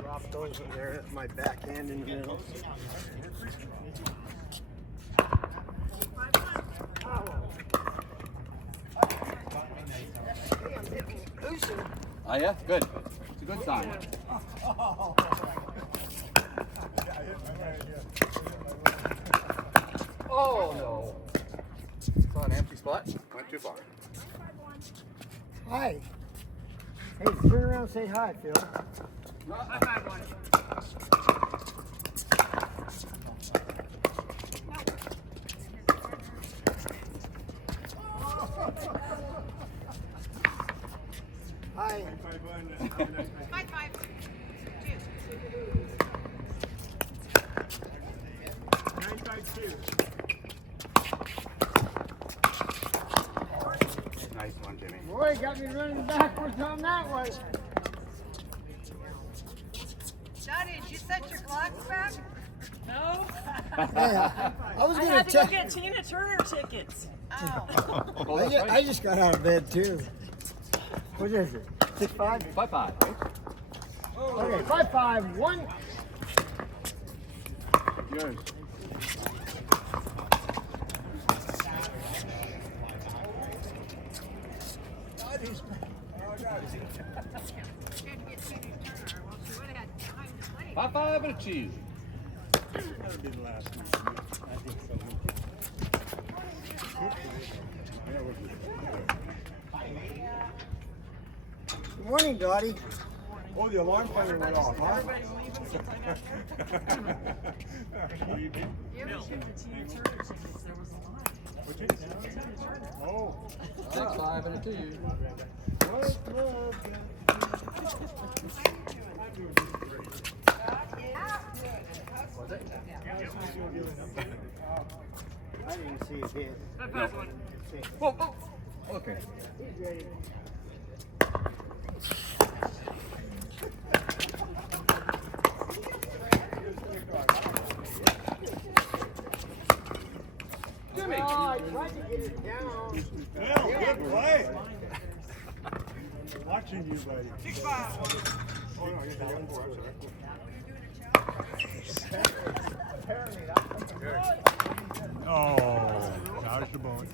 Drop those in there. That's my backhand in the middle. Oh yeah, good. It's a good sign. Oh no! Saw an empty spot. Went too far. Hi. Hey, turn around and say hi, Phil. Hi. 952. Nice one, Jimmy. Boy, got me running backwards on that one. Johnny, did you set your clocks back? No. Yeah, I was I gonna had to go check. get Tina Turner tickets. Oh. I just got out of bed too. What is it? 6'5"? 5-5. Okay, 5'5", 1. Yours. Five, 5, and a 2. That'll be the last one. I think so. Good morning, Dottie. Oh, the alarm timer went off, huh? Everybody's leaving sometime. You The Tina Turner tickets, there was a line. Tina Turner. Oh. 6, 5, and a 2. I didn't see it hit. Whoa, whoa. Okay. Jimmy! Oh, I tried to get it down. Well, good play. Watching you, buddy. 6-5. Oh, no, you're down 4. I'm sorry. Oh, dodged the bullet.